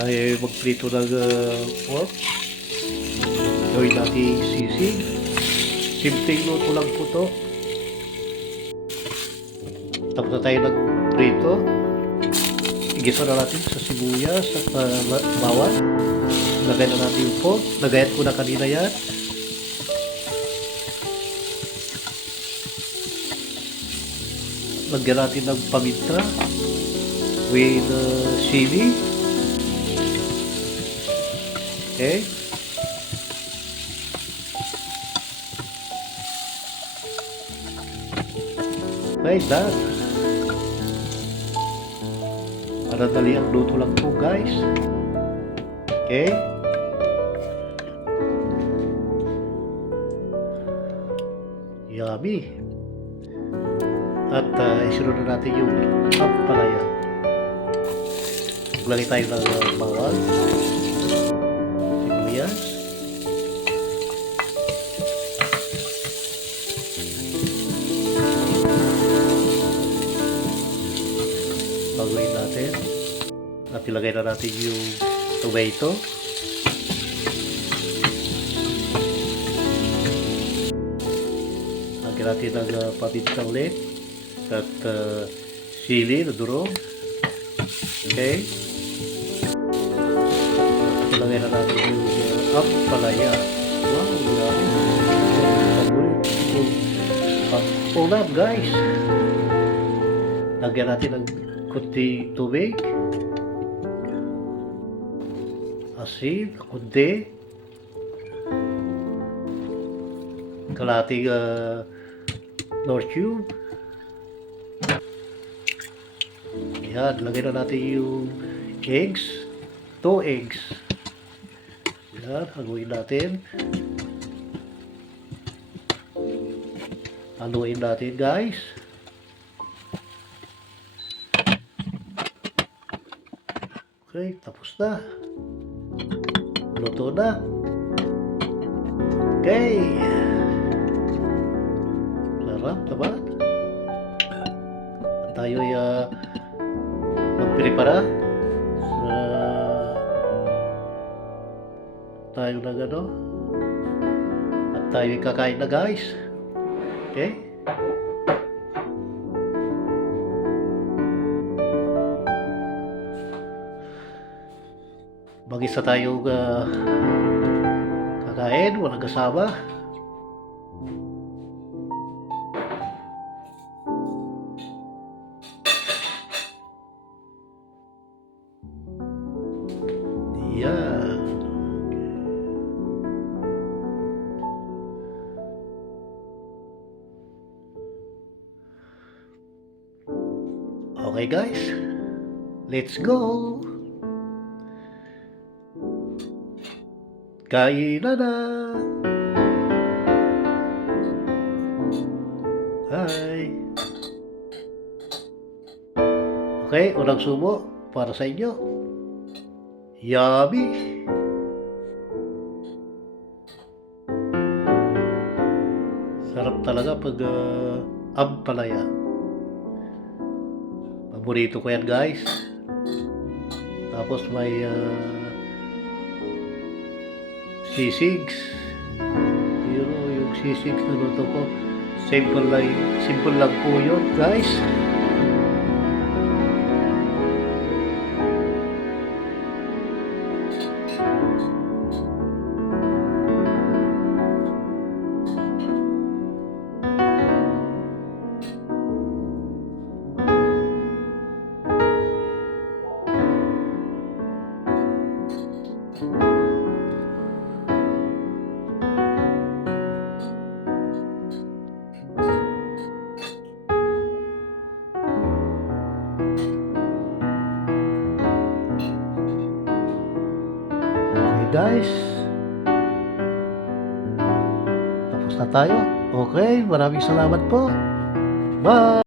tayo ay magprito ng uh, pork. Gawin natin sisig. Simpleng luto lang po to. Tapos na tayo nagprito. Igisa na natin sa sibuyas at uh, bawang. Lagay na natin yung pork. Nagayan ko na kanina yan. Lagyan natin ng paminta with uh, sili. Okay. Guys, that. Para dali ang luto lang po, guys. Okay. Yummy. At uh, isunod na natin yung pampalaya. Maglagay tayo ng uh, bawang, sibuyas, baguhin natin. At ilagay na natin yung tomato. Lagyan natin ng uh, pamintang ulit at uh, sili na durog. Okay. Ilagay na natin yung ampalaya. Wow, grabe. At ulam guys. Lagyan natin ng kunti tubig. Asin, kunti. Kalating uh, North Tube. Yan, lagay na natin yung eggs. Two eggs. Yan, haluin natin. Haluin natin guys. Okay, tapos na. Luto na. Okay. Sarap naman. At tayo ay uh, magprepara tayo na ano. At tayo ay kakain na guys. Okay? Mag-isa tayo uh, kakain, walang kasama. Okay guys, let's go. Kain na na. Hi. Okay, unang subo para sa inyo. Yummy. Sarap talaga pag uh, ampalaya. Paborito ko yan guys. Tapos may uh, sisigs. Pero yung sisigs na luto ko, simple lang, simple lang po yun guys. Guys. Tapos na tayo. Okay, maraming salamat po. Bye!